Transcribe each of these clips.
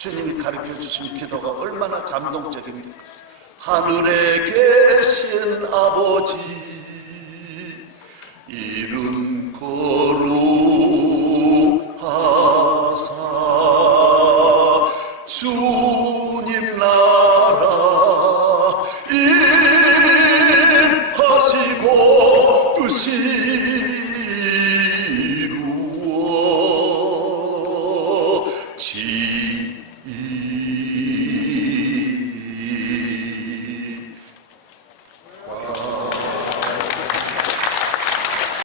주님이 가르쳐 주신 기도가 얼마나 감동적입니까? 하늘에 계신 아버지 이름 거룩하사 주님 나라 임하시고 뜻이 이루어지리.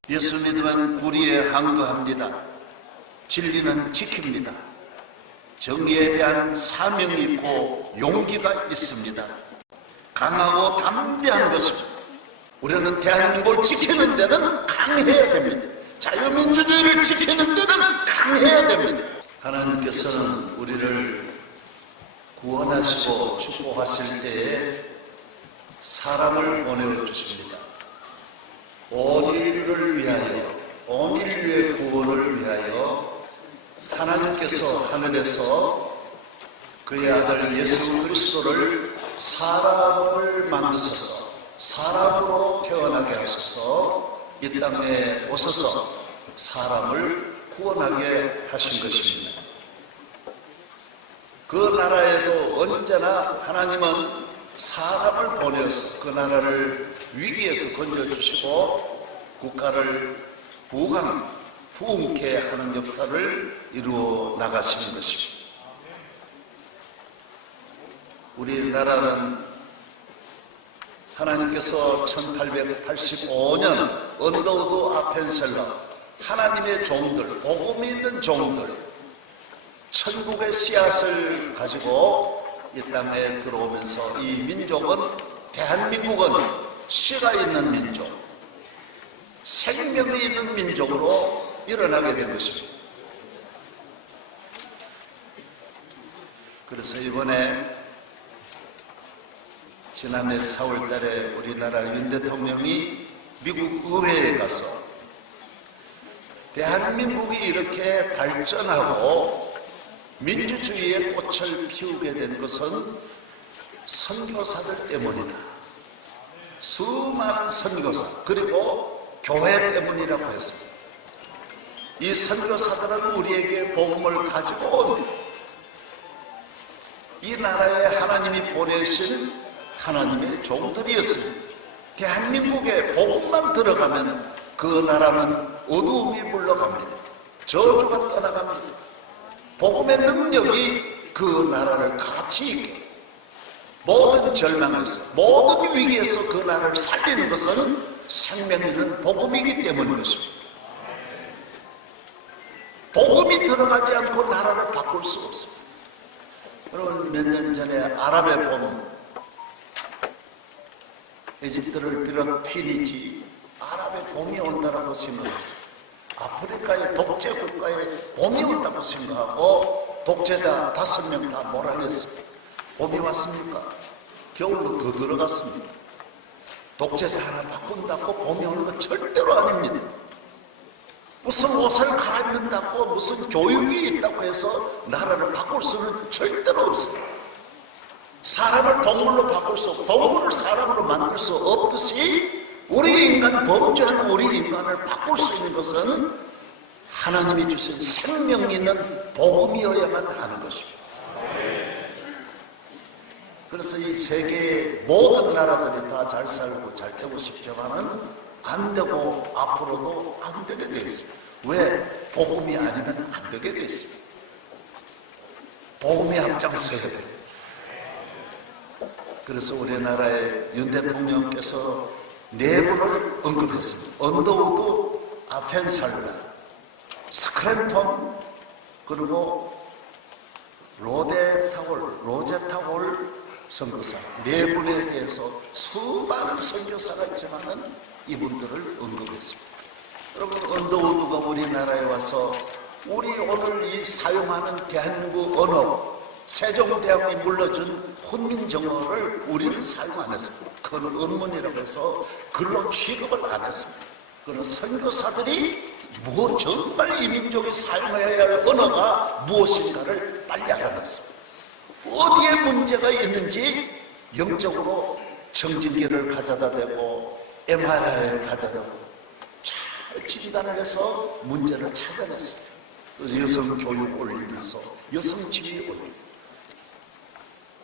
예수 믿으면 불의에 항거합니다. 진리는 지킵니다. 정의에 대한 사명이 있고 용기가 있습니다. 강하고 담대한 것입니다. 우리는 대한민국을 지키는 데는 강해야 됩니다. 자유민주주의를 지키는 데는 강해야 됩니다. 하나님께서는 우리를 구원하시고 축복하실 때에 사람을 보내주십니다. 온 인류를 위하여, 온 인류의 구원을 위하여 하나님께서 하늘에서 그의 아들 예수 그리스도를 사람을 만드셔서 사람으로 태어나게 하셔서 이 땅에 오셔서 사람을 구원하게 하신 것입니다. 그 나라에도 언제나 하나님은 사람을 보내어서 그 나라를 위기에서 건져주시고 국가를 부흥케 하는 역사를 이루어 나가시는 것입니다. 우리나라는 하나님께서 1885년 언더우드 아펜셀러 하나님의 종들, 복음이 있는 종들, 천국의 씨앗을 가지고 이 땅에 들어오면서 이 민족은, 대한민국은 씨가 있는 민족, 생명이 있는 민족으로 일어나게 된 것입니다. 그래서 이번에 지난해 4월 달에 우리나라 윤 대통령이 미국 의회에 가서 대한민국이 이렇게 발전하고 민주주의의 꽃을 피우게 된 것은 선교사들 때문이다. 수많은 선교사 그리고 교회 때문이라고 했습니다. 이 선교사들은 우리에게 복음을 가지고 온 이 나라에 하나님이 보내신 하나님의 종들이었습니다. 대한민국에 복음만 들어가면 그 나라는 어두움이 물러갑니다. 저주가 떠나갑니다. 복음의 능력이 그 나라를 가치 있게 모든 절망에서 모든 위기에서 그 나라를 살리는 것은 생명 있는 복음이기 때문인 것입니다. 복음이 들어가지 않고 나라를 바꿀 수 없습니다. 여러분, 몇 년 전에 아랍의 봄, 에집트를 비롯 튀니지 아랍의 봄이 온다라고 생각했습니다. 아프리카의 독재 국가에 봄이 온다고 생각하고 독재자 5명 다 몰아냈습니다. 봄이 왔습니까? 겨울로 더 들어갔습니다. 독재자 하나 바꾼다고 봄이 오는 건 절대로 아닙니다. 무슨 옷을 갈아입는다고 무슨 교육이 있다고 해서 나라를 바꿀 수는 절대로 없습니다. 사람을 동물로 바꿀 수 없고 동물을 사람으로 만들 수 없듯이 우리 인간, 범죄하는 우리 인간을 바꿀 수 있는 것은 하나님이 주신 생명 있는 복음이어야만 하는 것입니다. 그래서 이 세계의 모든 나라들이 다 잘 살고 잘 되고 싶지만은 안 되고 앞으로도 안 되게 되어 있습니다. 왜? 복음이 아니면 안 되게 되어 있습니다. 복음이 앞장서야 됩니다. 그래서 우리나라의 윤 대통령께서 네 분을 언급했습니다. 언더우드 아펜셀러, 스크랜톤, 그리고 로제타올 선교사 네 분에 대해서 수많은 선교사가 있지만은 이분들을 언급했습니다. 여러분, 언더우드가 우리나라에 와서 우리 오늘 이 사용하는 대한민국 언어, 세종대왕이 물려준 훈민정어를 우리는 사용 안 했습니다. 그건 언문이라고 해서 글로 취급을 안 했습니다. 그런 선교사들이 정말 이 민족이 사용해야 할 언어가 무엇인가를 빨리 알아냈습니다. 어디에 문제가 있는지 영적으로 청진기를 가져다 대고 MRI를 가져다 대고 잘 진단을 해서 문제를 찾아냈습니다. 그래서 여성 교육 올리면서 여성 지위 올리고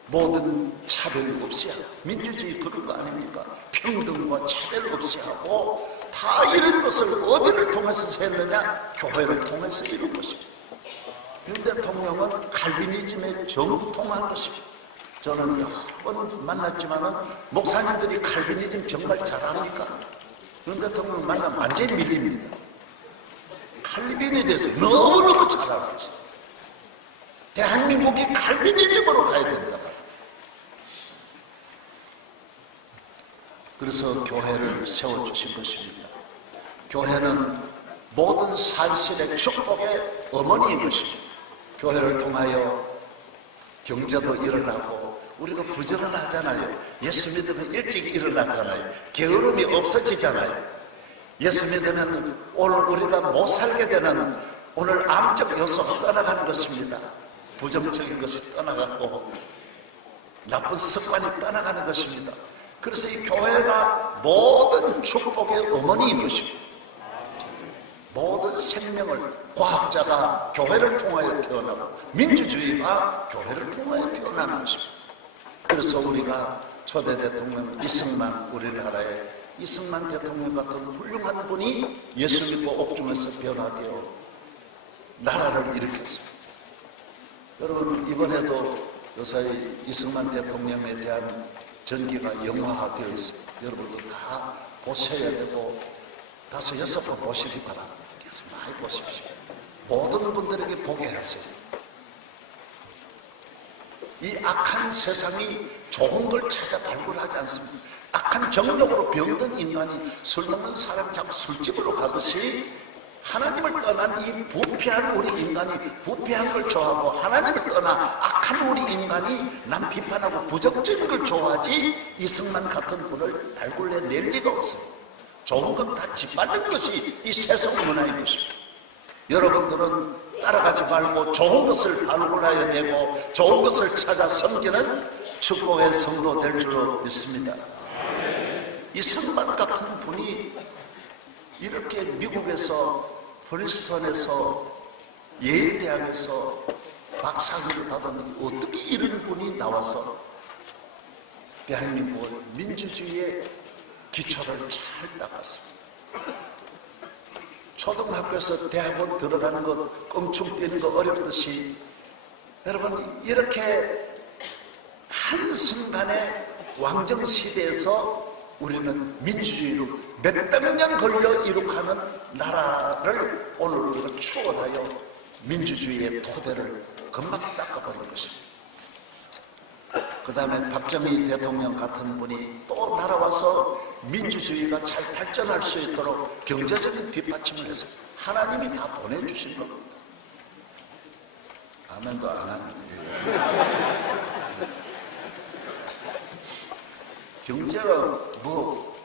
모든 차별 없이 하고, 민주주의 그런 거 아닙니까? 평등과 차별 없이 하고, 다 이런 것을 어디를 통해서 했느냐? 교회를 통해서 이룬 것입니다. 윤 대통령은 칼비니즘에 정통한 것입니다. 저는 여러 번 만났지만은 목사님들이 칼비니즘 정말 잘합니까? 윤 대통령 만나면 완전히 밀립니다. 칼빈에 대해서 너무너무 잘 알고 있어요. 대한민국이 칼비니즘으로 가야 된다. 그래서 교회를 세워주신 것입니다. 교회는 모든 산실의 축복의 어머니인 것입니다. 교회를 통하여 경제도 일어나고, 우리가 부지런하잖아요. 예수 믿으면 일찍 일어나잖아요. 게으름이 없어지잖아요. 예수 믿으면 오늘 우리가 못 살게 되는 오늘 암적 요소가 떠나가는 것입니다. 부정적인 것이 떠나가고 나쁜 습관이 떠나가는 것입니다. 그래서 이 교회가 모든 축복의 어머니인 것입니다. 모든 생명을, 과학자가 교회를 통하여 태어나고 민주주의가 교회를 통하여 태어나는 것입니다. 그래서 우리가 초대 대통령 이승만, 우리나라의 이승만 대통령 같은 훌륭한 분이 예수 믿고 옥중에서 변화되어 나라를 일으켰습니다. 여러분, 이번에도 요사이 이승만 대통령에 대한 전기가 영화화되어 있습니다. 여러분도 다 보셔야 되고 5, 6번 보시기 바랍니다. 그래서 많이 보십시오. 모든 분들에게 보게 하세요. 이 악한 세상이 좋은 걸 찾아 발굴하지 않습니다. 악한 정력으로 병든 인간이 술 먹는 사람 자꾸 술집으로 가듯이 하나님을 떠난 이 부패한 우리 인간이 부패한 걸 좋아하고, 하나님을 떠나 악한 우리 인간이 남 비판하고 부정적인 걸 좋아하지, 이승만 같은 분을 발굴해낼 리가 없습니다. 좋은 건 다 짓밟는 것이 이 세상 문화인 것입니다. 여러분들은 따라가지 말고 좋은 것을 발굴하여 내고 좋은 것을 찾아 섬기는 축복의 성도 될 줄로 믿습니다. 이승만 같은 분이 이렇게 미국에서 프린스턴에서 예일대학에서 박사학위를 받았는데 어떻게 이런 분이 나와서 대한민국을 민주주의의 기초를 잘 닦았습니다. 초등학교에서 대학원 들어가는 것, 껑충 뛰는 거 어렵듯이, 여러분, 이렇게 한순간에 왕정시대에서 우리는 민주주의로 몇백 년 걸려 이룩하는 나라를 오늘 우리가 추월하여 민주주의의 토대를 금방 닦아버린 것입니다. 그 다음에 박정희 대통령 같은 분이 또 날아와서 민주주의가 잘 발전할 수 있도록 경제적인 뒷받침을 해서 하나님이 다 보내주신 겁니다. 아멘도 안 하는. 경제가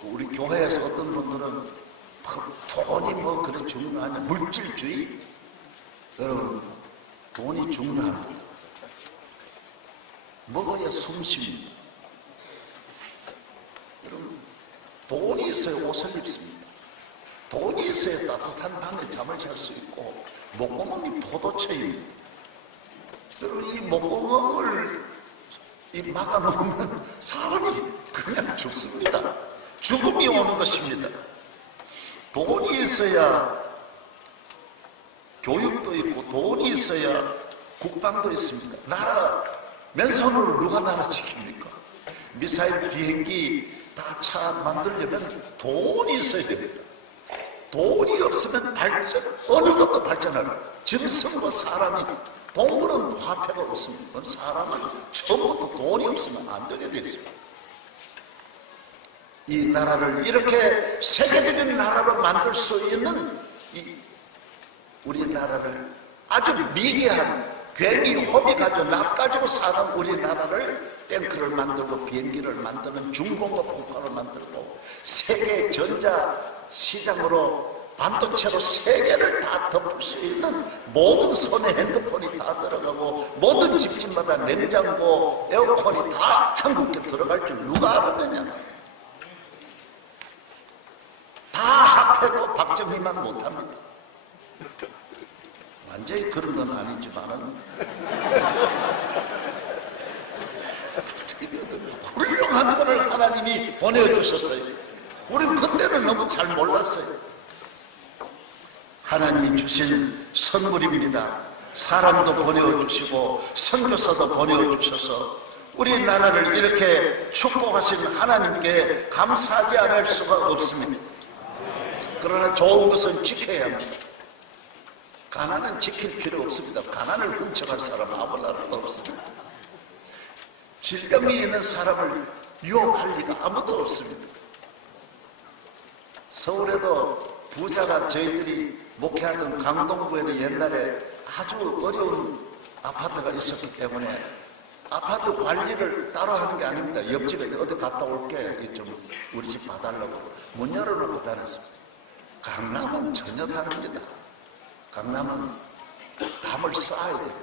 우리 교회에서 어떤 분들은 돈이 그래 중요하냐, 물질주의. 여러분, 돈이 중요합니다. 먹어야 숨쉽니다. 여러분, 돈이 있어야 옷을 입습니다. 돈이 있어야 따뜻한 방에 잠을 잘 수 있고, 목구멍이 포도처입니다. 여러분, 이 목구멍을 막아놓으면 사람이 그냥 죽습니다. 죽음이 오는 것입니다. 돈이 있어야 교육도 있고, 돈이 있어야 국방도 있습니다. 나라 맨손으로 누가 나라 지킵니까? 미사일, 비행기 다 차 만들려면 돈이 있어야 됩니다. 돈이 없으면 어느 것도 발전하는, 짐승과 사람이, 동물은 화폐가 없습니다. 사람은 처음부터 돈이 없으면 안 되게 되어 있습니다. 이 나라를 이렇게 세계적인 나라로 만들 수 있는 우리나라를, 아주 미개한 괜히 허비 가지고 낯 가지고 사는 우리나라를 탱크를 만들고 비행기를 만드는 중공업 국가로 만들고, 세계 전자 시장으로 반도체로 세계를 다 덮을 수 있는, 모든 손에 핸드폰이 다 들어가고 모든 집집마다 층층마다 냉장고, 에어컨이 다 한국에 들어갈 줄 누가 알았느냐. 다 합해도 박정희만 못합니다. 완전히 그런 건 아니지만은 훌륭한 분을 하나님이 보내주셨어요. 우린 그때는 너무 잘 몰랐어요. 하나님이 주신 선물입니다. 사람도 보내주시고 선교사도 보내주셔서 우리나라를 이렇게 축복하신 하나님께 감사하지 않을 수가 없습니다. 그러나 좋은 것은 지켜야 합니다. 가난은 지킬 필요 없습니다. 가난을 훔쳐갈 사람 아무나라도 없습니다. 질병이 있는 사람을 유혹할 리가 아무도 없습니다. 서울에도 부자가 저희들이 목회하던 강동구에는 옛날에 아주 어려운 아파트가 있었기 때문에 아파트 관리를 따로 하는 게 아닙니다. 옆집에 어디 갔다 올게 좀 우리 집 봐달라고 문 열어놓고 다녔습니다. 강남은 전혀 다릅니다. 강남은 담을 쌓아야 됩니다.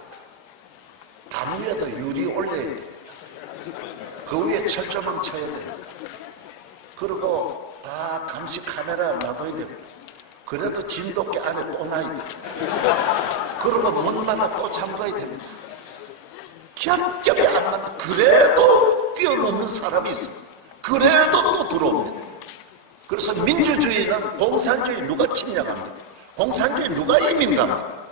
담 위에도 유리 올려야 됩니다. 그 위에 철조망 쳐야 됩니다. 그리고 다 감시 카메라 놔둬야 됩니다. 그래도 진돗개 안에 또 나있다. 그리고 문마다 또 잠가야 됩니다. 겹겹이 안 맞다. 그래도 뛰어넘는 사람이 있습니다. 그래도 또 들어옵니다. 그래서 민주주의는 공산주의 누가 침략합니까? 공산주의 누가 이민갑니까?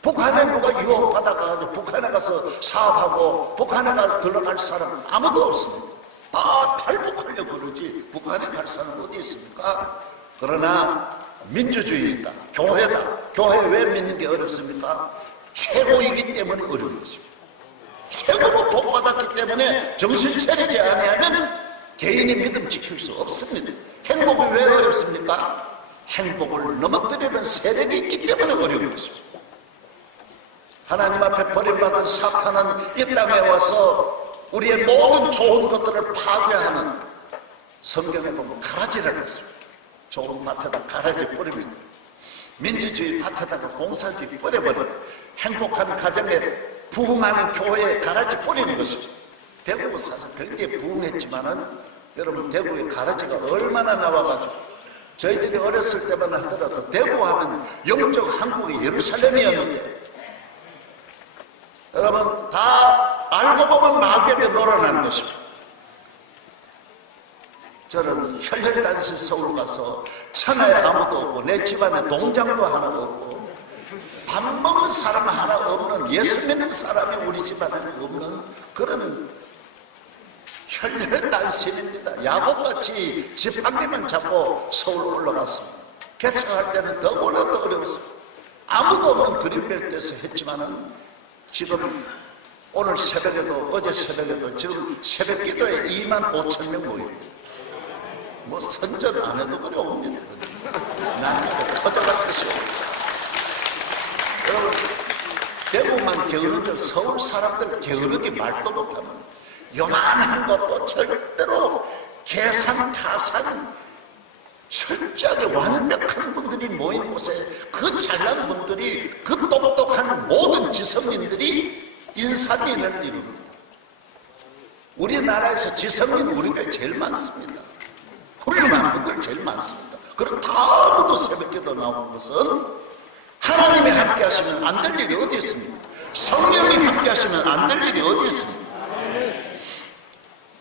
북한에 누가 유혹받아가지고 북한에 가서 사업하고 북한에 가 들어갈 사람 아무도 없습니다. 다 탈북하려고 그러지 북한에 갈 사람 어디 있습니까? 그러나 민주주의다, 교회다. 교회 왜 믿는 게 어렵습니까? 최고이기 때문에 어려운 것입니다. 최고로 복받았기 때문에 정신 차리지 않으면 개인이 믿음 지킬 수 없습니다. 행복이 왜 어렵습니까? 행복을 넘어뜨리는 세력이 있기 때문에 어려운 것입니다. 하나님 앞에 버림받은 사탄은 이 땅에 와서 우리의 모든 좋은 것들을 파괴하는, 성경에 보면 가라지라고 했습니다. 좋은 밭에다 가라지 뿌립니다. 민주주의 밭에다가 공산주의 뿌려버리고 행복한 가정에 부흥하는 교회에 가라지 뿌리는 것입니다. 대구가 사실 굉장히 부흥했지만은 여러분 대구에 가라지가 얼마나 나와가지고 저희들이 어렸을 때만 하더라도 대구 하면 영적 한국의 예루살렘이었는데 여러분 다 알고 보면 마귀에게 놀아나는 것입니다. 저는 혈혈단신 서울 가서 천하에 아무도 없고 내 집안에 농장도 하나 없고 밥 먹는 사람 하나 없는, 예수 믿는 사람이 우리 집안에는 없는 그런 혈혈단신입니다. 야곱같이 집 한 개만 잡고 서울 올라갔습니다. 개척할 때는 더구나 더 어려웠습니다. 아무도 없는 그린벨트에서 했지만은 지금 오늘 새벽에도 어제 새벽에도 지금 새벽 기도에 25,000명 모입니다. 뭐 선전 안 해도 그래 옵니다. 나는 터져갈 것이 없다. 여러분 대구만 게으른 줄 서울 사람들 게으르기 말도 못합니다. 요만한 것도 절대로 계산 타산 철저하게 완벽한 분들이 모인 곳에 그 잘난 분들이 그 똑똑한 모든 지성인들이 인산인을 이룹니다. 우리나라에서 지성인 우리가 제일 많습니다. 훌륭한 분들 제일 많습니다. 그리고 다음부터 새벽기도 나오는 것은 하나님이 함께 하시면 안 될 일이 어디 있습니까? 성령이 함께 하시면 안 될 일이 어디 있습니까?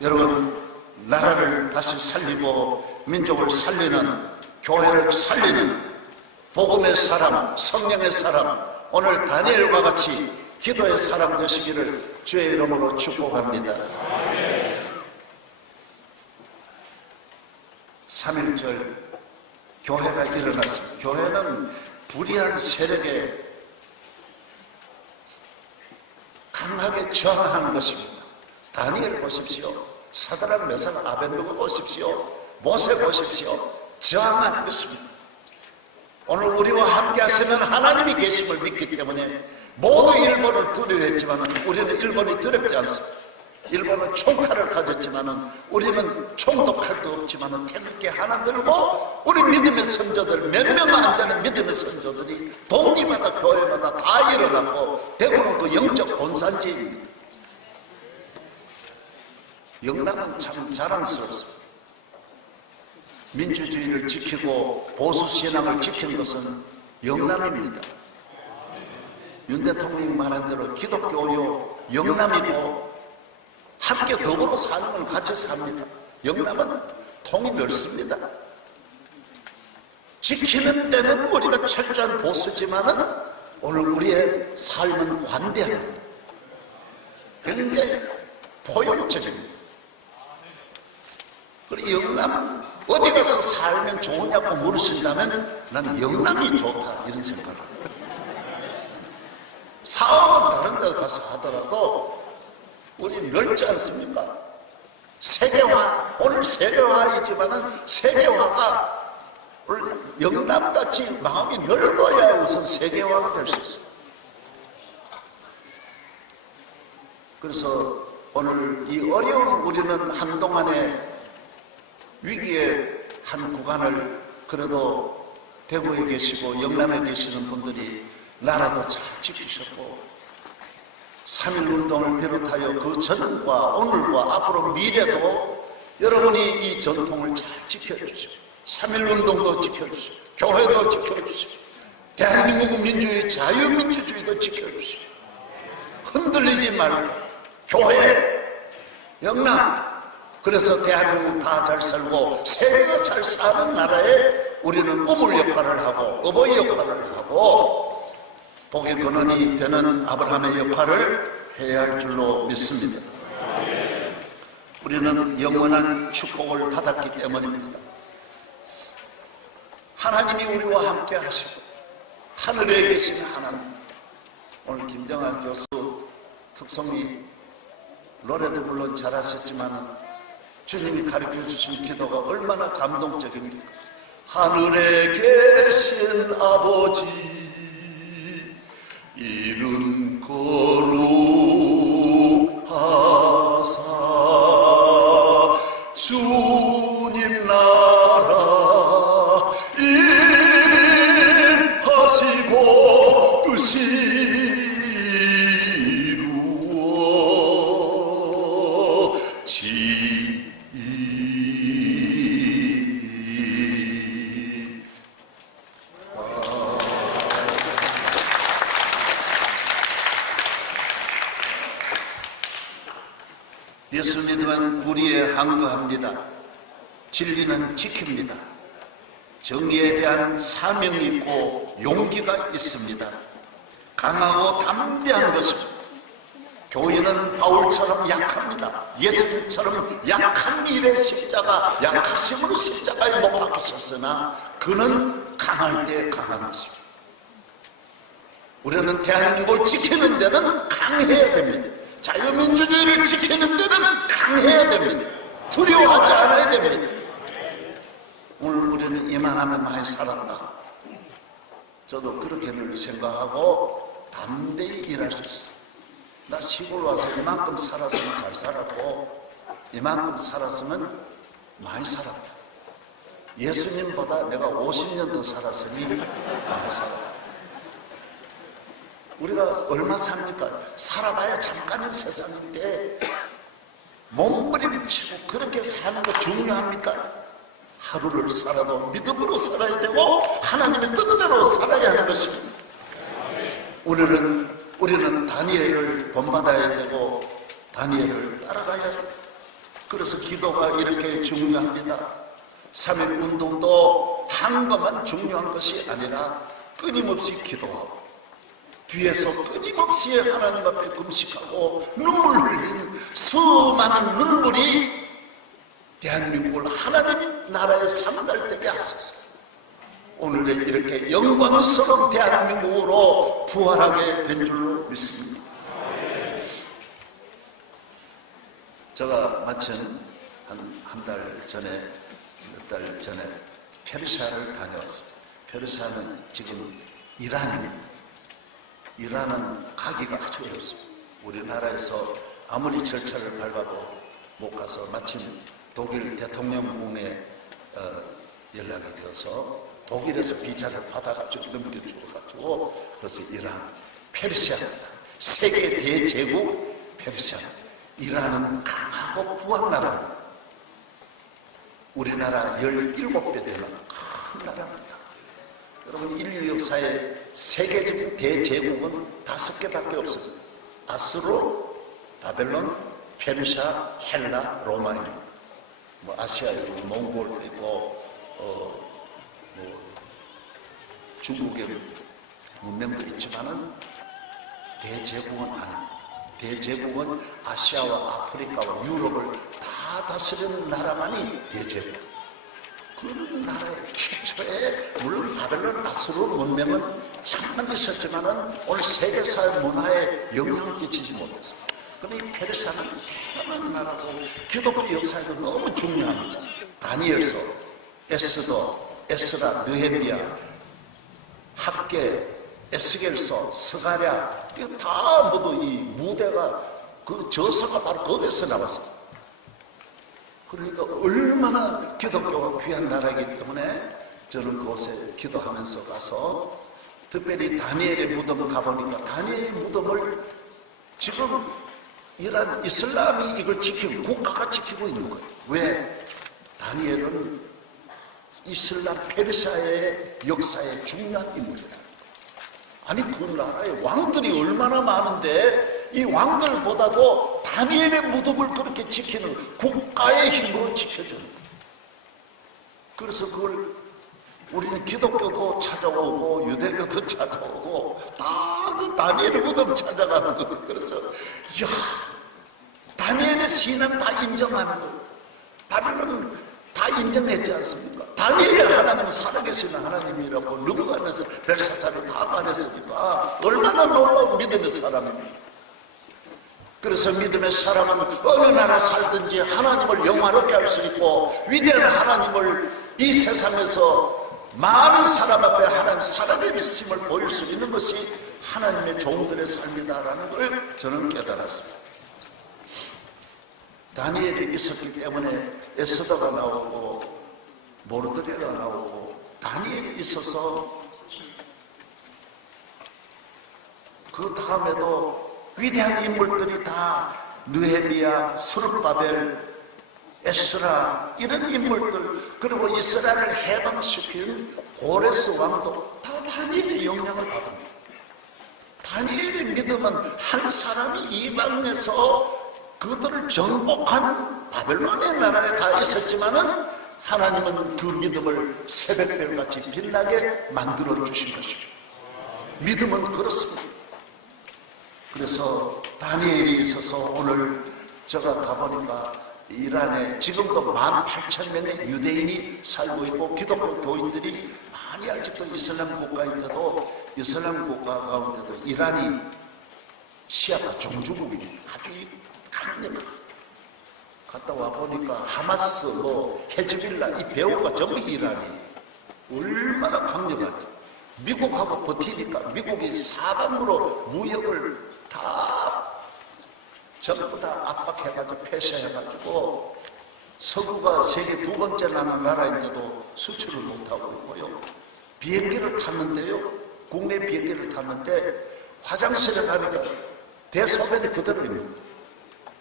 여러분 나라를 다시 살리고 민족을 살리는, 교회를 살리는 복음의 사람, 성령의 사람, 오늘 다니엘과 같이 기도의 사람 되시기를 주의 이름으로 축복합니다. 3.1절 교회가 일어났습니다. 교회는 불의한 세력에 강하게 저항하는 것입니다. 다니엘 보십시오. 사드락 메삭 아벤누고 보십시오. 모세 보십시오. 저항하는 것입니다. 오늘 우리와 함께 하시는 하나님이 계심을 믿기 때문에 모두 일본을 두려워했지만 우리는 일본이 두렵지 않습니다. 일본은 총칼을 가졌지만 우리는 총도 칼도 없지만 태극기 하나 들고 우리 믿음의 선조들 몇 명 안 되는 믿음의 선조들이 동리마다 교회마다 다 일어났고 대구는 그 영적 본산지입니다. 영남은 참 자랑스럽습니다. 민주주의를 지키고 보수신앙을 지킨 것은 영남입니다. 윤 대통령이 말한 대로 기독교요 영남이고 함께 더불어 사는 걸 같이 삽니다. 영남은 통이 넓습니다. 지키는 데는 우리가 철저한 보수지만은 오늘 우리의 삶은 관대합니다. 굉장히 포용적입니다. 그리고 영남 어디 가서 살면 좋으냐고 물으신다면 나는 영남이 좋다 이런 생각을 합니다. 사업은 다른 데 가서 하더라도 우리 넓지 않습니까? 세계화, 오늘 세계화이지만은 세계화가 영남같이 마음이 넓어야 우선 세계화가 될 수 있어요. 그래서 오늘 이 어려운 우리는 한동안의 위기의 한 구간을 그래도 대구에 계시고 영남에 계시는 분들이 나라도 잘 지키셨고 3.1운동을 비롯하여 그 전과 오늘과 앞으로 미래도 여러분이 이 전통을 잘 지켜주시고 3.1운동도 지켜주시고 교회도 지켜주시고 대한민국 민주주의 자유민주주의도 지켜주시고 흔들리지 말고 교회, 영남 그래서 대한민국 다 잘 살고 세계가 잘 사는 나라에 우리는 우물 역할을 하고 어버이 역할을 하고 복의 근원이 되는 아브라함의 역할을 해야 할 줄로 믿습니다. 우리는 영원한 축복을 받았기 때문입니다. 하나님이 우리와 함께 하시고 하늘에 계신 하나님, 오늘 김정아 교수 특성이 노래도 물론 잘하셨지만 주님이 가르쳐 주신 기도가 얼마나 감동적입니까? 하늘에 계신 아버지 이름 거룩하사 주님 나라 일하시고 뜻이 이루어지 예수 믿으면 불의에 항거합니다. 진리는 지킵니다. 정의에 대한 사명이 있고 용기가 있습니다. 강하고 담대한 것입니다. 교인은 바울처럼 약합니다. 예수님처럼 약한 일에 십자가, 약하심으로 십자가에 못 박히셨으나 그는 강할 때 강한 것입니다. 우리는 대한민국을 지키는 데는 강해야 됩니다. 자유민주주의를 지키는 데는 강해야 됩니다. 두려워하지 않아야 됩니다. 오늘 우리는 이만하면 많이 살았다. 저도 그렇게는 생각하고 담대히 일할 수 있어요. 나 시골 와서 이만큼 살았으면 잘 살았고 이만큼 살았으면 많이 살았다. 예수님보다 내가 50년 더 살았으니 많이 살았다. 우리가 얼마 삽니까? 살아봐야 잠깐인 세상인데 몸부림치고 그렇게 사는 거 중요합니까? 하루를 살아도 믿음으로 살아야 되고 하나님의 뜻대로 살아야 하는 것입니다. 우리는 다니엘을 본받아야 되고 다니엘을 따라가야 돼요. 그래서 기도가 이렇게 중요합니다. 3.1 운동도 한 것만 중요한 것이 아니라 끊임없이 기도하고 뒤에서 끊임없이 하나님 앞에 금식하고 눈물 흘린 수많은 눈물이 대한민국을 하나님 나라에 상달되게 하소서. 오늘의 이렇게 영광스러운 대한민국으로 부활하게 된 줄로 믿습니다. 제가 마침 한 달 전에 몇 달 전에 페르시아를 다녀왔습니다. 페르시아는 지금 이란입니다. 이란은 가기가 아주 어렵습니다. 우리나라에서 아무리 절차를 밟아도 못 가서 마침 독일 대통령궁에 연락이 되어서 독일에서 비자를 받아가지고 넘겨주어가지고 그래서 이란, 페르시아입니다. 세계 대제국 페르시아입니다. 이란은 강하고 부한 나라입니다. 우리나라 17배 되는 큰 나라입니다. 여러분, 인류 역사에 세계적인 대제국은 5개밖에 없습니다. 아수르, 바벨론, 페르시아, 헬라, 로마입니다. 뭐 아시아에 몽골도 있고 중국의 문명도 있지만은 대제국은 아닙니다. 대제국은 아시아와 아프리카와 유럽을 다 다스리는 나라만이 대제국. 그 나라의 최초의, 물론 바벨론 아수르 문명은 잠깐 있었지만은 오늘 세계사 문화에 영향을 끼치지 못했습니다. 그런데 이 페르시아는 대단한 나라고 기독교 역사에도 너무 중요합니다. 다니엘서, 에스더, 에스라, 느헤미야, 학계, 에스겔서, 스가랴, 이거 다 모두 이 무대가, 그 저서가 바로 거기에서 나왔습니다. 그러니까 얼마나 기독교가 귀한 나라이기 때문에 저는 그곳에 기도하면서 가서 특별히 다니엘의 무덤을 가보니까 다니엘의 무덤을 지금 이란 이슬람이 이걸 지키고, 국가가 지키고 있는 거예요. 왜? 다니엘은 이슬람 페르시아의 역사에 중요한 인물이라. 아니, 그 나라에 왕들이 얼마나 많은데 이 왕들보다도 다니엘의 무덤을 그렇게 지키는, 국가의 힘으로 지켜주는. 그래서 그걸 우리는 기독교도 찾아오고 유대교도 찾아오고 다 그 다니엘의 무덤 찾아가는 거예요. 그래서 이야, 다니엘의 신앙 다 인정하는 거예요. 바벨론은 다 인정했지 않습니까? 다니엘의 하나님은 살아계시는 하나님이라고 르브간에서 벨사살이 다 말했으니까 얼마나 놀라운 믿음의 사람입니다. 그래서 믿음의 사람은 어느 나라 살든지 하나님을 영화롭게 할 수 있고, 위대한 하나님을 이 세상에서 많은 사람 앞에 하나님 살아계심을 보일 수 있는 것이 하나님의 종들의 삶이다라는 걸 저는 깨달았습니다. 다니엘이 있었기 때문에 에스더가 나오고 모르드게가 나오고, 다니엘이 있어서 그 다음에도 위대한 인물들이 다 느헤미야, 스룹바벨, 에스라, 이런 인물들, 그리고 이스라엘을 해방시킨 고레스 왕도 다 다니엘의 영향을 받습니다. 다니엘의 믿음은 한 사람이 이방에서 그들을 정복한 바벨론의 나라에 가 있었지만은 하나님은 그 믿음을 새벽별같이 빛나게 만들어 주신 것입니다. 믿음은 그렇습니다. 그래서 다니엘이 있어서 오늘 제가 가보니까 이란에 지금도 18,000명의 유대인이 살고 있고, 기독교 교인들이 많이 아직도 이슬람 국가인데도, 이슬람 국가 가운데도 이란이 시아파 종주국입니다. 아주 강력한. 갔다 와 보니까 하마스, 헤즈빌라, 이 배후가 전부 이란이 얼마나 강력한지. 미국하고 버티니까 미국이 사방으로 무역을 다 전부 다 압박해가지고 폐쇄해가지고 서구가 세계 2번째 나는 나라인데도 수출을 못하고 있고요. 비행기를 탔는데요, 국내 비행기를 탔는데 화장실에 가니까 대소변이 그대로 있는 거예요.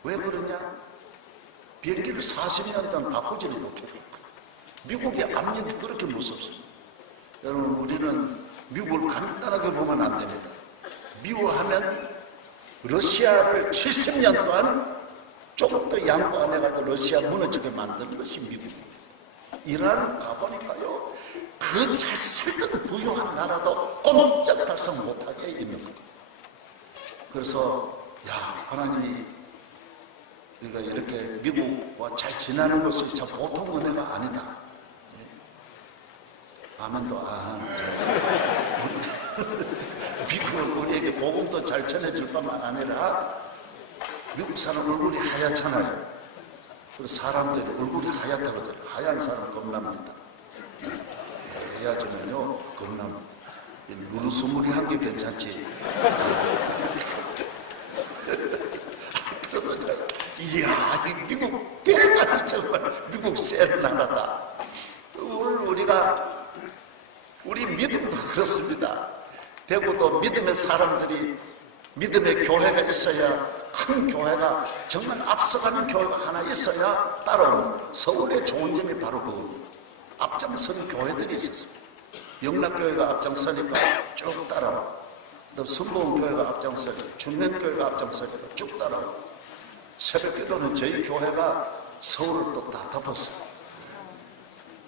왜 그러냐? 비행기를 40년 동안 바꾸지를 못해요. 미국의 압력이 그렇게 무섭습니다. 여러분, 우리는 미국을 간단하게 보면 안 됩니다. 미워하면 러시아를 70년 동안 조금 더 양보 안 해가지고 러시아 무너지게 만든 것이 미국입니다. 이란 가보니까요, 그 잘 살던 부유한 나라도 꼼짝달싹 못하게 있는 거예요. 그래서 하나님이 우리가 이렇게 미국과 잘 지내는 것이 참 보통 은혜가 아니다. 아멘도 안 하는데 미국은 우리에게 복음도 잘 전해줄 뿐만 아니라 미국 사람 얼굴이 하얗잖아요. 그래서 사람들이 얼굴이 하얗다거든요. 하얀 사람 겁납니다. 해야지면요 겁납니다. 누르스무리한 게 괜찮지. 그래서 이야, 이 미국 대단히 정말 미국 센 나라다. 오늘 우리 믿음도 그렇습니다. 대구도 믿음의 사람들이, 믿음의 교회가 있어야 큰 교회가 정말 앞서가는 교회가 하나 있어야 따라오는 서울의 좋은 점이 바로 그겁니다. 앞장서는 교회들이 있었습니다. 영락교회가 앞장서니까 쭉 따라와. 또 순복음교회가 앞장서니까, 준면교회가 앞장서니까 쭉 따라와. 새벽기도는 저희 교회가 서울을 또 다 덮었어요.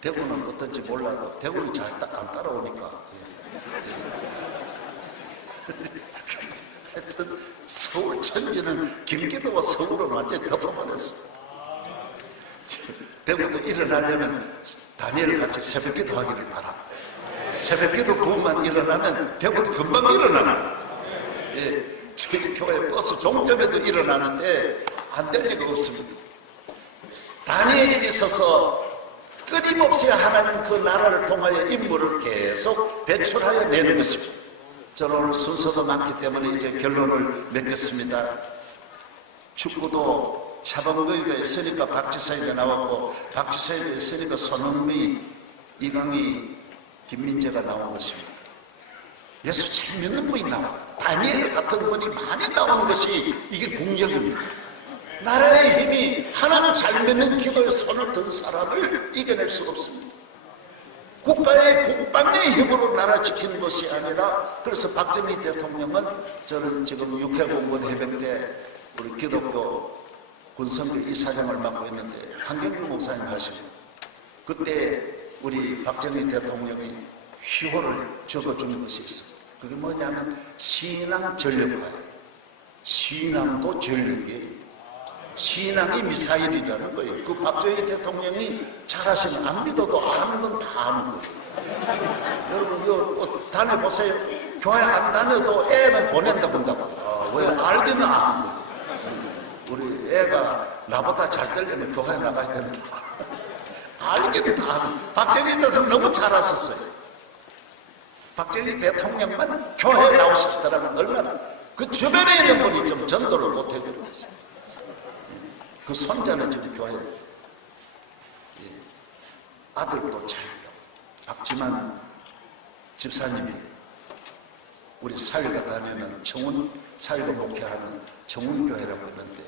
대구는 어떤지 몰라도 대구는 잘 안 따라오니까. 하여튼 서울 천지는 경기도와 서울을 완전히 덮어버렸습니다. 대구도 일어나려면 다니엘 같이 새벽기도 하기를 바라. 새벽기도 부분만 일어나면 대구도 금방 일어납니다. 예, 저희 교회 버스 종점에도 일어나는데 안 될 리가 없습니다. 다니엘이 있어서 끊임없이 하나님 그 나라를 통하여 인물을 계속 배출하여 내는 것입니다. 저는 오늘 순서도 많기 때문에 이제 결론을 맺겠습니다. 축구도 차범근이가 있으니까 박지성이가 나왔고, 박지성이가 있으니까 손흥민, 이강인, 김민재가 나온 것입니다. 예수 잘 믿는 분이 나와. 다니엘 같은 분이 많이 나오는 것이 이게 공적입니다. 나라의 힘이 하나님 잘 믿는 기도에 손을 든 사람을 이겨낼 수 없습니다. 국가의 국방의 힘으로 나라 지키는 것이 아니라, 그래서 박정희 대통령은, 저는 지금 육해공군 해병대 우리 기독교 군성교 이사장을 맡고 있는데 한경규 목사님 하십니다. 그때 우리 박정희 대통령이 휘호를 적어준 것이 있습니다. 그게 뭐냐면 신앙 전력화예요. 신앙도 전력이에요. 신앙이 미사일이라는 거예요. 그 박정희 대통령이 잘하시면 안 믿어도 아는 건 다 아는 거예요. 여러분 이거 다녀보세요. 교회 안 다녀도 애는 보낸다 본다고요. 왜? 알기는 아는 거예요. 우리 애가 나보다 잘 되려면 교회 나가야 된다. 알기는 다 아는 거예요. 박정희 대통령 너무 잘하셨어요. 박정희 대통령만 교회에 나오셨더라면 얼마나, 그 주변에 있는 분이 좀 전도를 못해드리고 있어요. 그 손자는 지금 교회에, 아들도 잘, 박지만 집사님이 우리 사회가 다니는 청운, 사회가 목회하는 청운교회라고 있는데,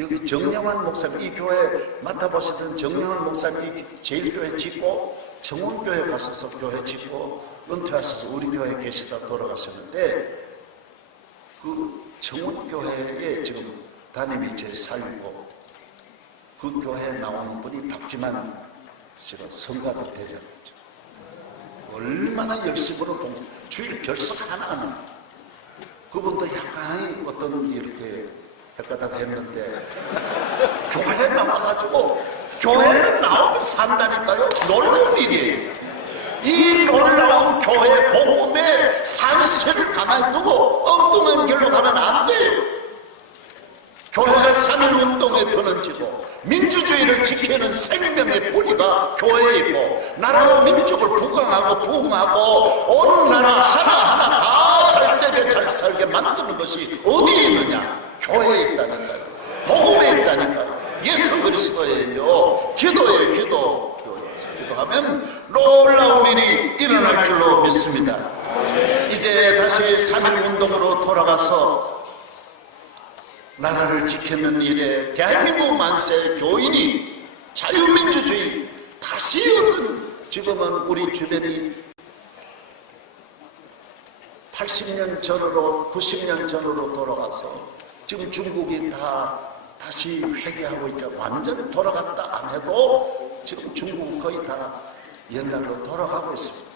여기 정영환 목사님, 이 교회 맡아보시던 정영환 목사님이 제일교회 짓고 청운교회 가셔서 교회 짓고 은퇴하셔서 우리 교회에 계시다 돌아가셨는데, 그 청운교회에 지금 담임이 제 사위고, 그 교회에 나오는 분이 박지만 씨가 성가대 대장이죠. 얼마나 열심으로 주일 결석 하나하나. 그분도 약간 어떤 이렇게 헷가닥 했는데, 교회에 나와가지고, 교회는 나오면 산다니까요. 놀라운 일이에요. 이 놀라운 교회 복음의 산세를 가만히 두고 엉뚱한 길로 가면 안 돼요. 교회가 3.1운동에 드는지고 민주주의를 지키는 생명의 뿌리가 교회에 있고, 나라와 민족을 부강하고 부흥하고 어느 나라 하나하나 다 잘되게 잘 살게 만드는 것이 어디에 있느냐? 교회에 있다니까요. 복음에 있다니까요. 예수 그리스도예요. 기도예요. 기도. 기도하면 놀라운 일이 일어날 줄로 믿습니다. 이제 다시 3.1운동으로 돌아가서 나라를 지키는 일에 대한민국 만세 교인이 자유민주주의 다시 얻은, 지금은 우리 주변이 80년 전으로 90년 전으로 돌아가서 지금 중국이 다 다시 회개하고 있죠. 완전 돌아갔다 안 해도 지금 중국은 거의 다 옛날로 돌아가고 있습니다.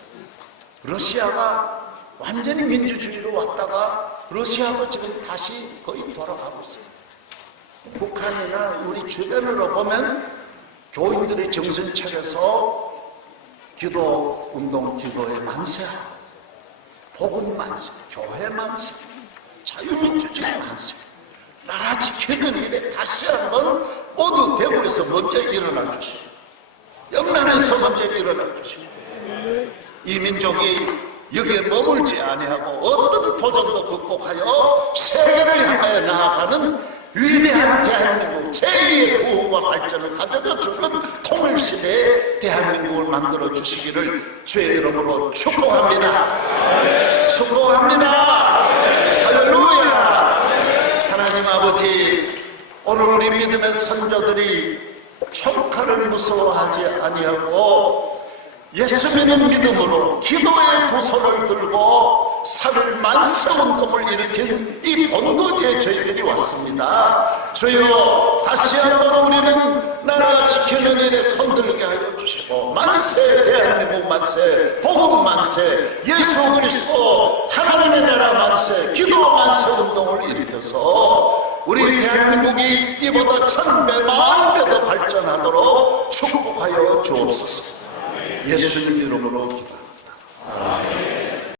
러시아가 완전히 민주주의로 왔다가 러시아도 지금 다시 거의 돌아가고 있어요. 북한이나 우리 주변으로 보면 교인들이 정신 차려서 기도 운동, 기도에 만세하고 복음 만세, 교회 만세, 자유민주주의 만세, 나라 지키는 일에 다시 한번 모두 대구에서 먼저 일어나 주시고, 영남에서 먼저 일어나 주시고, 이 민족이 여기에 머물지 아니하고 어떤 도전도 극복하여 세계를 향하여 나아가는 위대한 대한민국 제2의 부흥과 발전을 가져다 주는 통일시대의 대한민국을 만들어 주시기를 주의 이름으로 축복합니다. 축복합니다. 할렐루야. 하나님 아버지, 오늘 우리 믿음의 선조들이 총칼을 무서워하지 아니하고 예수 믿는 믿음으로 기도의 두 손을 들고 3일 만세 운동을 일으킨 이 본거지에 저희들이 왔습니다. 주여, 다시 한번 우리는 나라 지키는 일에 손들게 하여 주시고, 만세 대한민국 만세, 복음 만세, 예수 그리스도 하나님의 나라 만세, 기도 만세 운동을 일으켜서 우리 대한민국이 이보다 1000배 만배 더 발전하도록 축복하여 주옵소서. 예수님 이름으로 기도합니다.